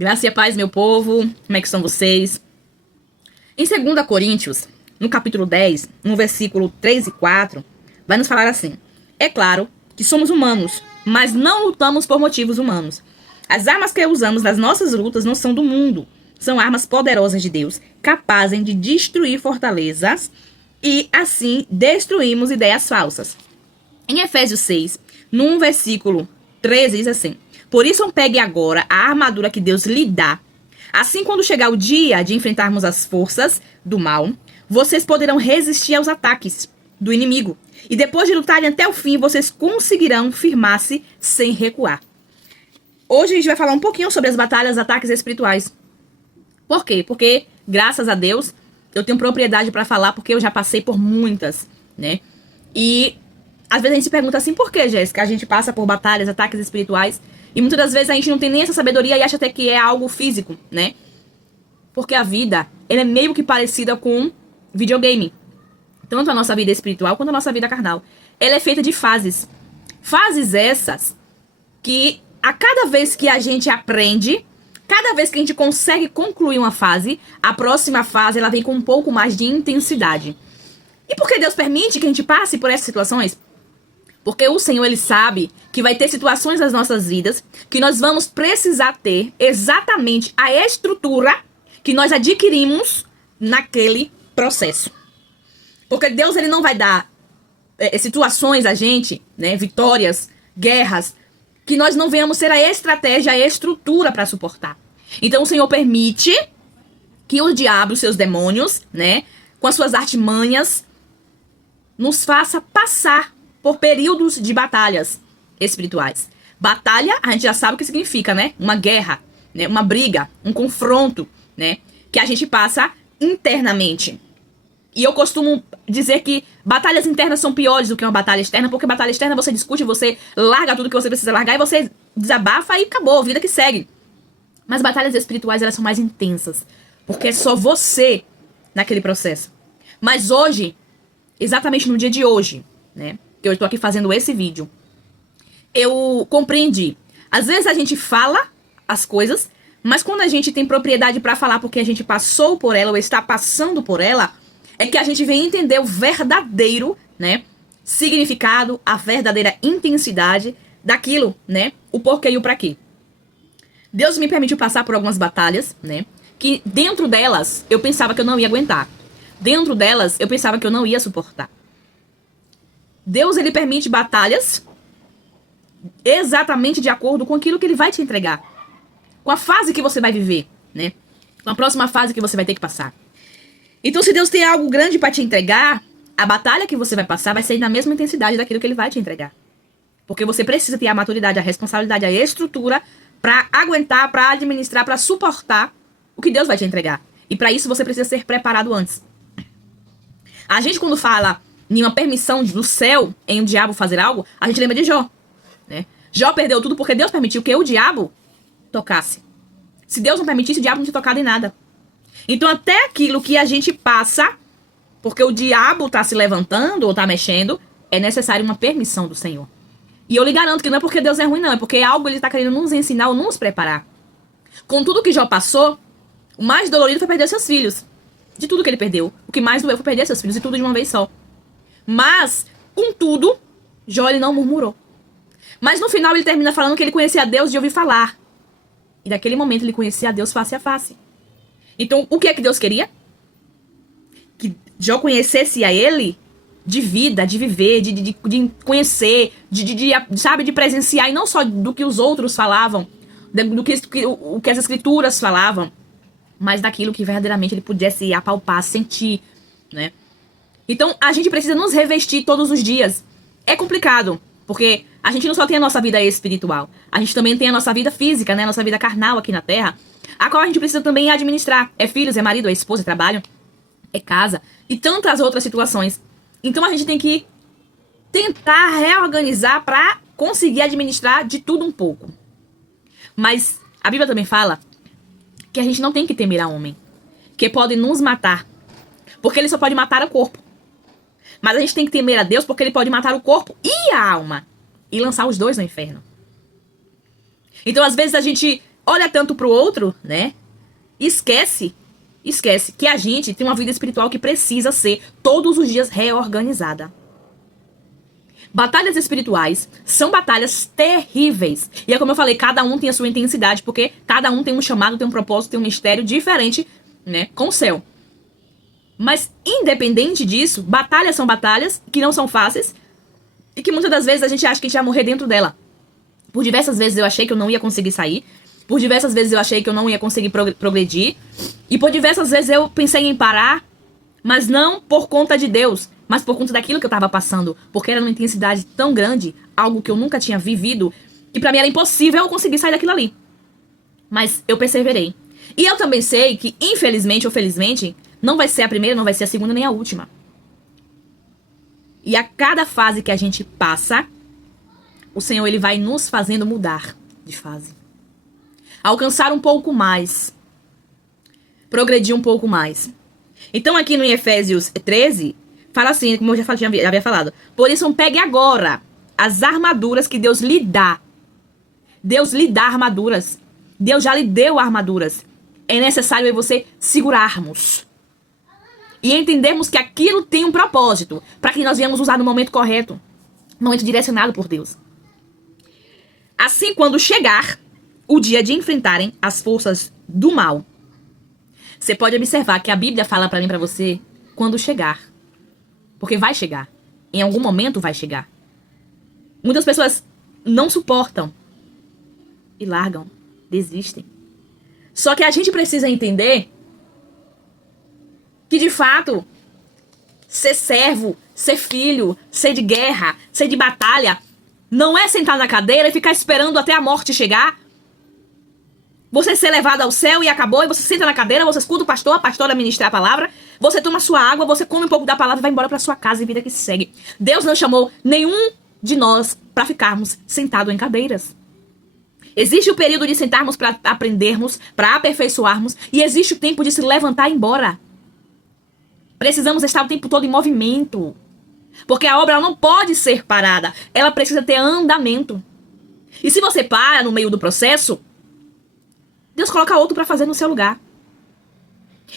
Graça e a paz, meu povo. Como é que estão vocês? Em 2 Coríntios, no capítulo 10, no versículo 3 e 4, vai nos falar assim: é claro que somos humanos, mas não lutamos por motivos humanos. As armas que usamos nas nossas lutas não são do mundo. São armas poderosas de Deus, capazes de destruir fortalezas e, assim, destruímos ideias falsas. Em Efésios 6, num versículo 13, diz assim: por isso pegue agora a armadura que Deus lhe dá. Assim, quando chegar o dia de enfrentarmos as forças do mal, vocês poderão resistir aos ataques do inimigo. E depois de lutarem até o fim, vocês conseguirão firmar-se sem recuar. Hoje a gente vai falar um pouquinho sobre as batalhas, ataques espirituais. Por quê? Porque, graças a Deus, eu tenho propriedade para falar, porque eu já passei por muitas, né? E às vezes a gente se pergunta assim: por que, Jéssica, a gente passa por batalhas, ataques espirituais? E muitas das vezes a gente não tem nem essa sabedoria e acha até que é algo físico, né? Porque a vida, ela é meio que parecida com videogame. Tanto a nossa vida espiritual quanto a nossa vida carnal. Ela é feita de fases. Fases essas que a cada vez que a gente aprende, cada vez que a gente consegue concluir uma fase, a próxima fase ela vem com um pouco mais de intensidade. E por que Deus permite que a gente passe por essas situações? Porque o Senhor, Ele sabe que vai ter situações nas nossas vidas que nós vamos precisar ter exatamente a estrutura que nós adquirimos naquele processo. Porque Deus, Ele não vai dar situações a gente, né, vitórias, guerras, que nós não venhamos ter a estratégia, a estrutura para suportar. Então o Senhor permite que o diabo, os seus demônios, né, com as suas artimanhas, nos faça passar por períodos de batalhas espirituais. Batalha, a gente já sabe o que significa, né? Uma guerra, né? Uma briga, um confronto, né? Que a gente passa internamente. E eu costumo dizer que batalhas internas são piores do que uma batalha externa, porque batalha externa você discute, você larga tudo que você precisa largar e você desabafa e acabou, vida que segue. Mas batalhas espirituais, elas são mais intensas, porque é só você naquele processo. Mas hoje, exatamente no dia de hoje, né? Que eu estou aqui fazendo esse vídeo, eu compreendi. Às vezes a gente fala as coisas, mas quando a gente tem propriedade para falar porque a gente passou por ela ou está passando por ela, é que a gente vem entender o verdadeiro, né, significado, a verdadeira intensidade daquilo, né, o porquê e o pra quê. Deus me permitiu passar por algumas batalhas, né, que dentro delas eu pensava que eu não ia aguentar. Dentro delas eu pensava que eu não ia suportar. Deus, ele permite batalhas exatamente de acordo com aquilo que ele vai te entregar. Com a fase que você vai viver, né? Com a próxima fase que você vai ter que passar. Então, se Deus tem algo grande para te entregar, a batalha que você vai passar vai ser na mesma intensidade daquilo que ele vai te entregar. Porque você precisa ter a maturidade, a responsabilidade, a estrutura para aguentar, para administrar, para suportar o que Deus vai te entregar. E para isso você precisa ser preparado antes. A gente, quando fala em uma permissão do céu em o diabo fazer algo, a gente lembra de Jó, né? Jó perdeu tudo porque Deus permitiu que o diabo tocasse. Se Deus não permitisse, o diabo não tinha tocado em nada. Então até aquilo que a gente passa, porque o diabo tá se levantando ou tá mexendo, é necessário uma permissão do Senhor. E eu lhe garanto que não é porque Deus é ruim, não. É porque algo ele tá querendo nos ensinar ou nos preparar. Com tudo que Jó passou, o mais dolorido foi perder seus filhos. De tudo que ele perdeu, o que mais doeu foi perder seus filhos, e tudo de uma vez só. Mas, contudo, Jó, ele não murmurou. Mas no final ele termina falando que ele conhecia a Deus de ouvir falar. E naquele momento ele conhecia a Deus face a face. Então, o que é que Deus queria? Que Jó conhecesse a ele de vida, de viver, de conhecer, sabe, de presenciar. E não só do que os outros falavam, do que as escrituras falavam, mas daquilo que verdadeiramente ele pudesse apalpar, sentir, né? Então, a gente precisa nos revestir todos os dias. É complicado, porque a gente não só tem a nossa vida espiritual, a gente também tem a nossa vida física, né? A nossa vida carnal aqui na Terra, a qual a gente precisa também administrar. É filhos, é marido, é esposa, é trabalho, é casa e tantas outras situações. Então, a gente tem que tentar reorganizar para conseguir administrar de tudo um pouco. Mas a Bíblia também fala que a gente não tem que temer a homem, que pode nos matar, porque ele só pode matar o corpo. Mas a gente tem que temer a Deus porque ele pode matar o corpo e a alma e lançar os dois no inferno. Então, às vezes, a gente olha tanto pro outro, né? Esquece que a gente tem uma vida espiritual que precisa ser todos os dias reorganizada. Batalhas espirituais são batalhas terríveis. E é como eu falei, cada um tem a sua intensidade, porque cada um tem um chamado, tem um propósito, tem um mistério diferente, né, com o céu. Mas, independente disso, batalhas são batalhas que não são fáceis e que muitas das vezes a gente acha que a gente vai morrer dentro dela. Por diversas vezes eu achei que eu não ia conseguir sair. Por diversas vezes eu achei que eu não ia conseguir progredir. E por diversas vezes eu pensei em parar, mas não por conta de Deus, mas por conta daquilo que eu estava passando. Porque era uma intensidade tão grande, algo que eu nunca tinha vivido, que pra mim era impossível eu conseguir sair daquilo ali. Mas eu perseverei. E eu também sei que, infelizmente ou felizmente, não vai ser a primeira, não vai ser a segunda nem a última. E a cada fase que a gente passa, o Senhor ele vai nos fazendo mudar de fase. Alcançar um pouco mais. Progredir um pouco mais. Então aqui no Efésios 13, fala assim, como eu já havia falado. Por isso pegue agora as armaduras que Deus lhe dá. Deus lhe dá armaduras. Deus já lhe deu armaduras. É necessário eu e você segurarmos. E entendermos que aquilo tem um propósito. Para que nós venhamos usar no momento correto. No momento direcionado por Deus. Assim, quando chegar o dia de enfrentarem as forças do mal, você pode observar que a Bíblia fala para mim e para você quando chegar. Porque vai chegar. Em algum momento vai chegar. Muitas pessoas não suportam. E largam. Desistem. Só que a gente precisa entender que, de fato, ser servo, ser filho, ser de guerra, ser de batalha, não é sentar na cadeira e ficar esperando até a morte chegar. Você ser levado ao céu e acabou, e você senta na cadeira, você escuta o pastor, a pastora ministrar a palavra, você toma sua água, você come um pouco da palavra e vai embora para sua casa e vida que segue. Deus não chamou nenhum de nós para ficarmos sentados em cadeiras. Existe o período de sentarmos para aprendermos, para aperfeiçoarmos, e existe o tempo de se levantar e ir embora. Precisamos estar o tempo todo em movimento. Porque a obra ela não pode ser parada, ela precisa ter andamento. E se você para no meio do processo, Deus coloca outro para fazer no seu lugar.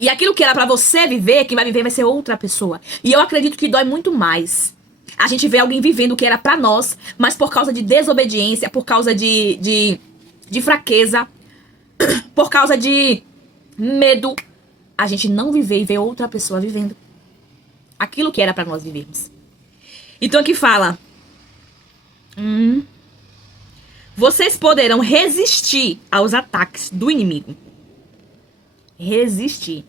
E aquilo que era para você viver, quem vai viver vai ser outra pessoa. E eu acredito que dói muito mais a gente vê alguém vivendo o que era para nós, mas por causa de desobediência, por causa de fraqueza, por causa de medo, a gente não viver e ver outra pessoa vivendo aquilo que era para nós vivermos. Então aqui fala: vocês poderão resistir aos ataques do inimigo. Resistir.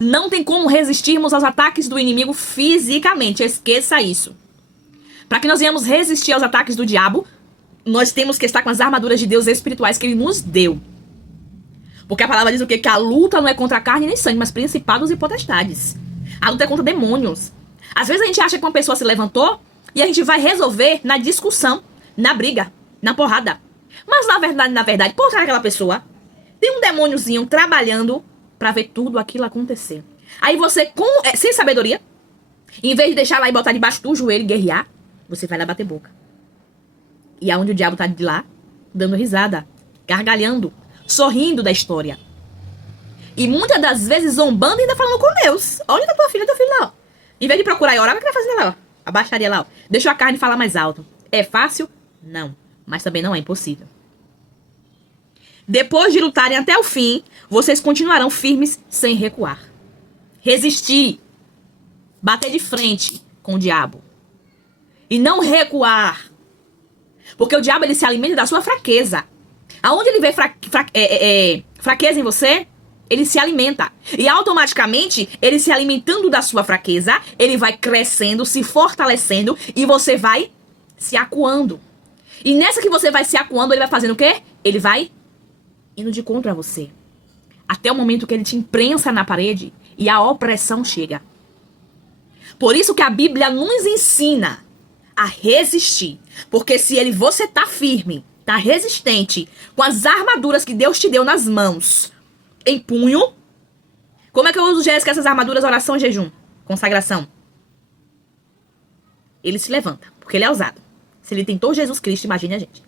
Não tem como resistirmos aos ataques do inimigo fisicamente. Esqueça isso. Para que nós venhamos resistir aos ataques do diabo, nós temos que estar com as armaduras de Deus espirituais que ele nos deu. Porque a palavra diz o quê? Que a luta não é contra a carne nem sangue, mas principados e potestades. A luta é contra demônios. Às vezes a gente acha que uma pessoa se levantou e a gente vai resolver na discussão, na briga, na porrada. Mas na verdade, por trás daquela pessoa, tem um demôniozinho trabalhando pra ver tudo aquilo acontecer. Aí você, sem sabedoria, em vez de deixar lá e botar debaixo do joelho e guerrear, você vai lá bater boca. E aonde o diabo tá de lá, dando risada, gargalhando, sorrindo da história. E muitas das vezes zombando e ainda falando com Deus. Olha da tua filha, teu filho lá, ó. Em vez de procurar e orar, o que vai fazer lá, ó? A baixaria lá, ó. Deixa a carne falar mais alto. É fácil? Não. Mas também não é impossível. Depois de lutarem até o fim, vocês continuarão firmes sem recuar. Resistir. Bater de frente com o diabo. E não recuar. Porque o diabo ele se alimenta da sua fraqueza. Aonde ele vê fraqueza em você, ele se alimenta. E automaticamente, ele se alimentando da sua fraqueza, ele vai crescendo, se fortalecendo e você vai se acuando. E nessa que você vai se acuando, ele vai fazendo o quê? Ele vai indo de contra você. Até o momento que ele te imprensa na parede e a opressão chega. Por isso que a Bíblia nos ensina a resistir. Porque se você tá firme, tá resistente, com as armaduras que Deus te deu nas mãos, em punho, como é que eu uso, Jéssica, essas armaduras? Oração e jejum, consagração. Ele se levanta, porque ele é ousado. Se ele tentou Jesus Cristo, imagine a gente.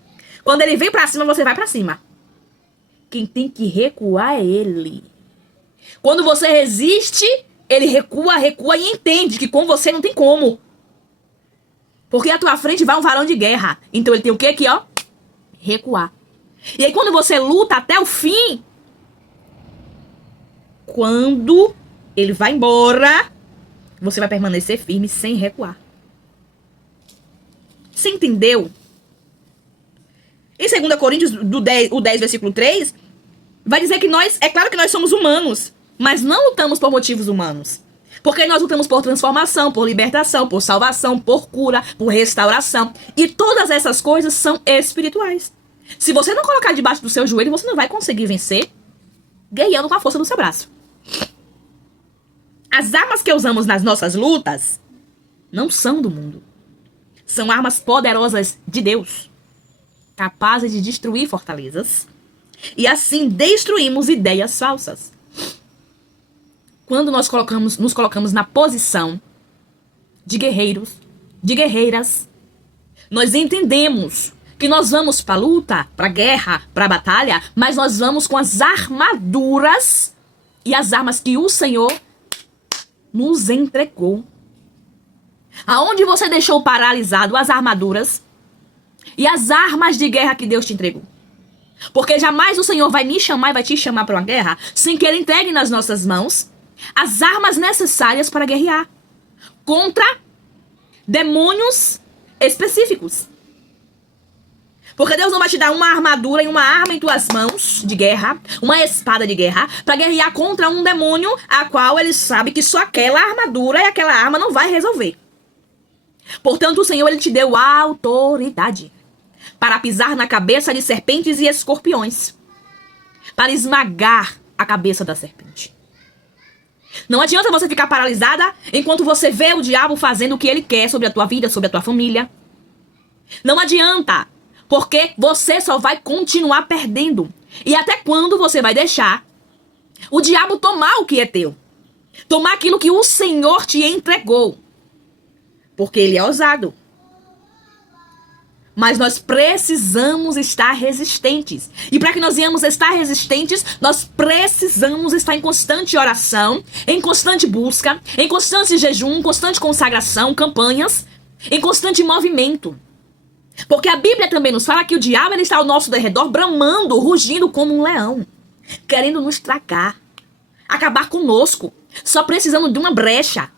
Quando ele vem pra cima, você vai pra cima. Quem tem que recuar é ele. Quando você resiste, ele recua e entende que com você não tem como. Porque à tua frente vai um varão de guerra. Então ele tem o que aqui, ó? Recuar. E aí quando você luta até o fim, quando ele vai embora, você vai permanecer firme sem recuar. Você entendeu? Em 2 Coríntios, o 10, versículo 3, vai dizer que é claro que nós somos humanos, mas não lutamos por motivos humanos. Porque nós lutamos por transformação, por libertação, por salvação, por cura, por restauração. E todas essas coisas são espirituais. Se você não colocar debaixo do seu joelho, você não vai conseguir vencer guerreando com a força do seu braço. As armas que usamos nas nossas lutas não são do mundo. São armas poderosas de Deus, capazes de destruir fortalezas. E assim destruímos ideias falsas. Quando nós nos colocamos na posição de guerreiros, de guerreiras, nós entendemos que nós vamos para a luta, para a guerra, para a batalha, mas nós vamos com as armaduras e as armas que o Senhor nos entregou. Aonde você deixou paralisado as armaduras e as armas de guerra que Deus te entregou? Porque jamais o Senhor vai me chamar e vai te chamar para uma guerra sem que Ele entregue nas nossas mãos as armas necessárias para guerrear contra demônios específicos. Porque Deus não vai te dar uma armadura e uma arma em tuas mãos de guerra, uma espada de guerra, para guerrear contra um demônio a qual Ele sabe que só aquela armadura e aquela arma não vai resolver. Portanto, o Senhor, Ele te deu autoridade para pisar na cabeça de serpentes e escorpiões, para esmagar a cabeça da serpente. Não adianta você ficar paralisada enquanto você vê o diabo fazendo o que ele quer sobre a tua vida, sobre a tua família. Não adianta, porque você só vai continuar perdendo. E até quando você vai deixar o diabo tomar o que é teu? Tomar aquilo que o Senhor te entregou. Porque ele é ousado. Mas nós precisamos estar resistentes. E para que nós venhamos estar resistentes, nós precisamos estar em constante oração, em constante busca, em constante jejum, constante consagração, campanhas, em constante movimento. Porque a Bíblia também nos fala que o diabo ele está ao nosso derredor, bramando, rugindo como um leão, querendo nos tragar, acabar conosco, só precisando de uma brecha.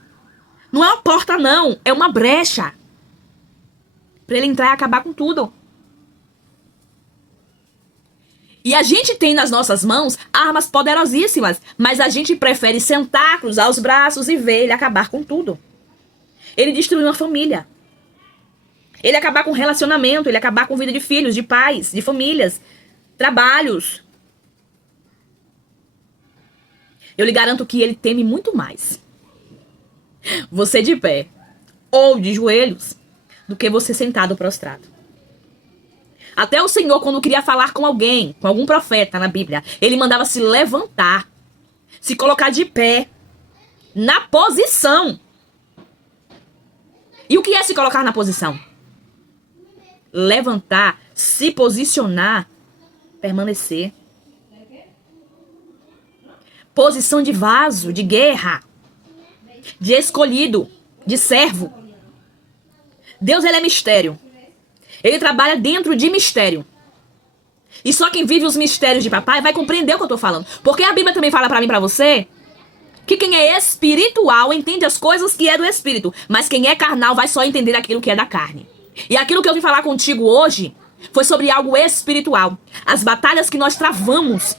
Não é uma porta não, é uma brecha. Pra ele entrar e acabar com tudo. E a gente tem nas nossas mãos armas poderosíssimas, mas a gente prefere sentar, cruzar os braços e ver ele acabar com tudo. Ele destruir uma família. Ele acabar com relacionamento, ele acabar com vida de filhos, de pais, de famílias, trabalhos. Eu lhe garanto que ele teme muito mais você de pé ou de joelhos do que você sentado prostrado. Até o Senhor, quando queria falar com alguém, com algum profeta na Bíblia, ele mandava se levantar, se colocar de pé, na posição. E o que é se colocar na posição? Levantar, se posicionar, permanecer. Posição de vaso, de guerra, de escolhido, de servo. Deus, ele é mistério. Ele trabalha dentro de mistério. E só quem vive os mistérios de papai vai compreender o que eu tô falando. Porque a Bíblia também fala pra mim e pra você que quem é espiritual entende as coisas que é do espírito. Mas quem é carnal vai só entender aquilo que é da carne. E aquilo que eu vim falar contigo hoje foi sobre algo espiritual. As batalhas que nós travamos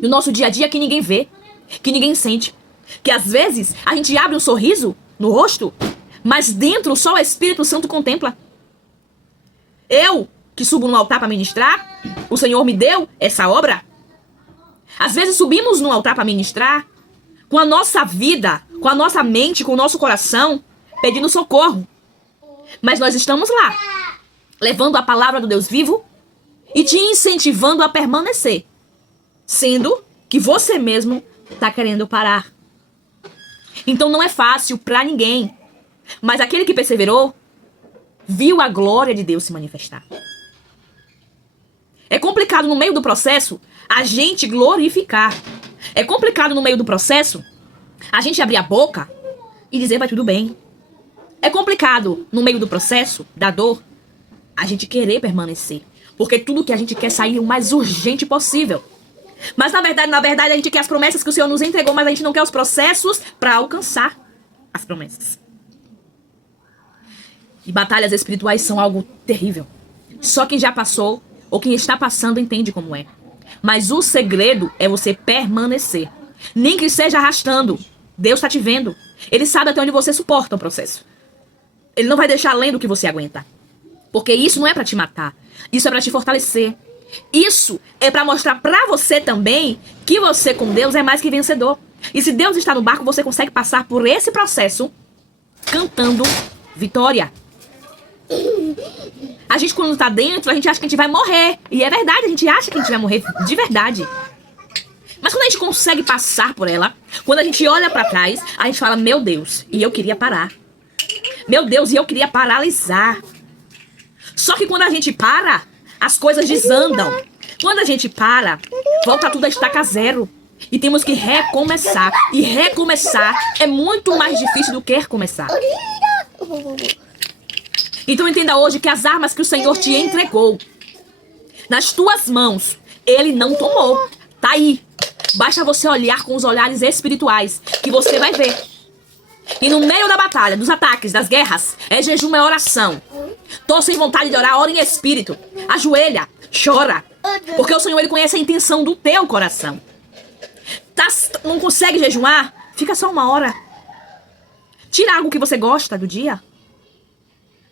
no nosso dia a dia que ninguém vê, que ninguém sente. Que às vezes a gente abre um sorriso no rosto, mas dentro só o Espírito Santo contempla. Eu, que subo no altar para ministrar, o Senhor me deu essa obra. Às vezes subimos no altar para ministrar, com a nossa vida, com a nossa mente, com o nosso coração, pedindo socorro. Mas nós estamos lá, levando a palavra do Deus vivo e te incentivando a permanecer, sendo que você mesmo está querendo parar. Então não é fácil para ninguém. Mas aquele que perseverou, viu a glória de Deus se manifestar. É complicado no meio do processo a gente glorificar. É complicado no meio do processo a gente abrir a boca e dizer vai tudo bem. É complicado no meio do processo, da dor, a gente querer permanecer. Porque tudo que a gente quer sair o mais urgente possível. Mas na verdade a gente quer as promessas que o Senhor nos entregou, mas a gente não quer os processos para alcançar as promessas. E batalhas espirituais são algo terrível. Só quem já passou ou quem está passando entende como é. Mas o segredo é você permanecer. Nem que seja arrastando. Deus está te vendo. Ele sabe até onde você suporta o processo. Ele não vai deixar além do que você aguenta. Porque isso não é para te matar. Isso é para te fortalecer. Isso é para mostrar para você também que você com Deus é mais que vencedor. E se Deus está no barco, você consegue passar por esse processo cantando vitória. A gente quando tá dentro, a gente acha que a gente vai morrer. E é verdade, a gente acha que a gente vai morrer de verdade. Mas quando a gente consegue passar por ela, quando a gente olha pra trás, a gente fala, meu Deus, e eu queria parar. Meu Deus, e eu queria paralisar. Só que quando a gente para, as coisas desandam. Quando a gente para, volta tudo a estaca zero. E temos que recomeçar. E recomeçar é muito mais difícil do que recomeçar. Então entenda hoje que as armas que o Senhor te entregou nas tuas mãos, Ele não tomou. Tá aí. Basta você olhar com os olhares espirituais, que você vai ver. E no meio da batalha, dos ataques, das guerras, é jejum, é oração. Tô sem vontade de orar, ora em espírito. Ajoelha, chora. Porque o Senhor, Ele conhece a intenção do teu coração. Não consegue jejuar? Fica só 1 hora. Tira algo que você gosta do dia.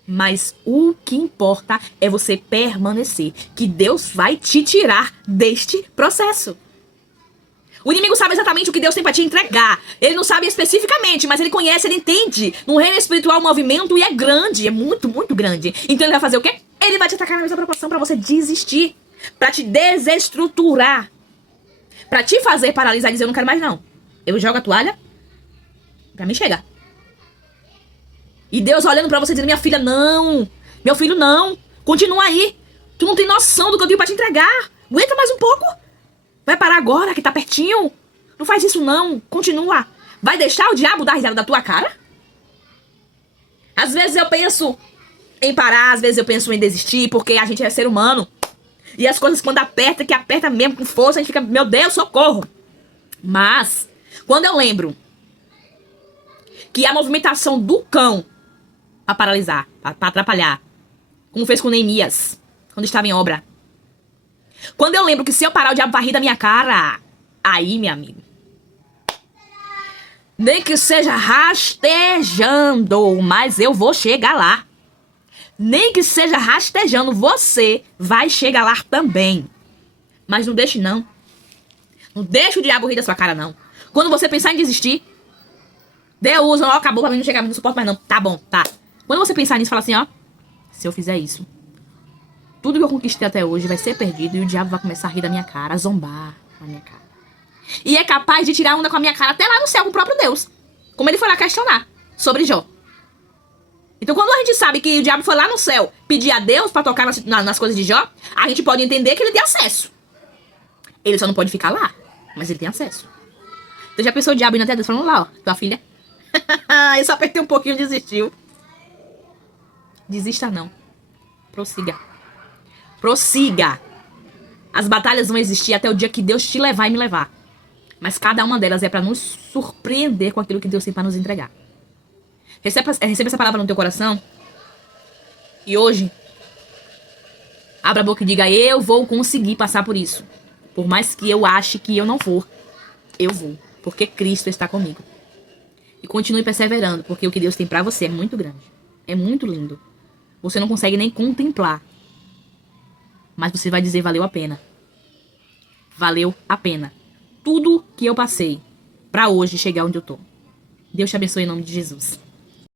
Mas o que importa é você permanecer. Que Deus vai te tirar deste processo. O inimigo sabe exatamente o que Deus tem pra te entregar. Ele não sabe especificamente, mas ele conhece, ele entende. No reino espiritual o movimento é grande, é muito, muito grande. Então ele vai fazer o quê? Ele vai te atacar na mesma proporção pra você desistir. Pra te desestruturar. Pra te fazer paralisar e dizer, eu não quero mais não. Eu jogo a toalha. Pra mim chega. E Deus olhando pra você dizendo, minha filha, não. Meu filho, não. Continua aí. Tu não tem noção do que eu tenho pra te entregar. Aguenta mais um pouco. Vai parar agora, que tá pertinho. Não faz isso não. Continua. Vai deixar o diabo dar risada da tua cara? Às vezes eu penso em parar, às vezes eu penso em desistir, porque a gente é ser humano. E as coisas quando aperta, que aperta mesmo com força, a gente fica, meu Deus, socorro. Mas, quando eu lembro que a movimentação do cão pra paralisar, pra atrapalhar, como fez com Neemias, quando estava em obra. Quando eu lembro que se eu parar, o diabo vai rir da minha cara. Aí, meu amigo. Nem que seja rastejando, mas eu vou chegar lá. Nem que seja rastejando, você vai chegar lá também. Mas não deixe não. Não deixe o diabo rir da sua cara, não. Quando você pensar em desistir, Deus, ó, acabou pra mim, não chegar, não suporto mais não. Tá bom, tá. Quando você pensar nisso, fala assim, ó. Se eu fizer isso, tudo que eu conquistei até hoje vai ser perdido e o diabo vai começar a rir da minha cara, a zombar na minha cara. E é capaz de tirar onda com a minha cara até lá no céu com o próprio Deus. Como ele foi lá questionar sobre Jó. Então quando a gente sabe que o diabo foi lá no céu pedir a Deus pra tocar nas coisas de Jó, a gente pode entender que ele tem acesso. Ele só não pode ficar lá, mas ele tem acesso. Então já pensou o diabo indo até Deus falando lá, ó, tua filha? Eu só apertei um pouquinho e desistiu. Desista não. Prossiga. Prossiga. As batalhas vão existir até o dia que Deus te levar e me levar. Mas cada uma delas é para nos surpreender com aquilo que Deus tem para nos entregar. Receba essa palavra no teu coração. E hoje, abra a boca e diga, eu vou conseguir passar por isso. Por mais que eu ache que eu não for, eu vou. Porque Cristo está comigo. E continue perseverando, porque o que Deus tem para você é muito grande. É muito lindo. Você não consegue nem contemplar. Mas você vai dizer, valeu a pena. Valeu a pena. Tudo que eu passei pra hoje chegar onde eu tô. Deus te abençoe em nome de Jesus.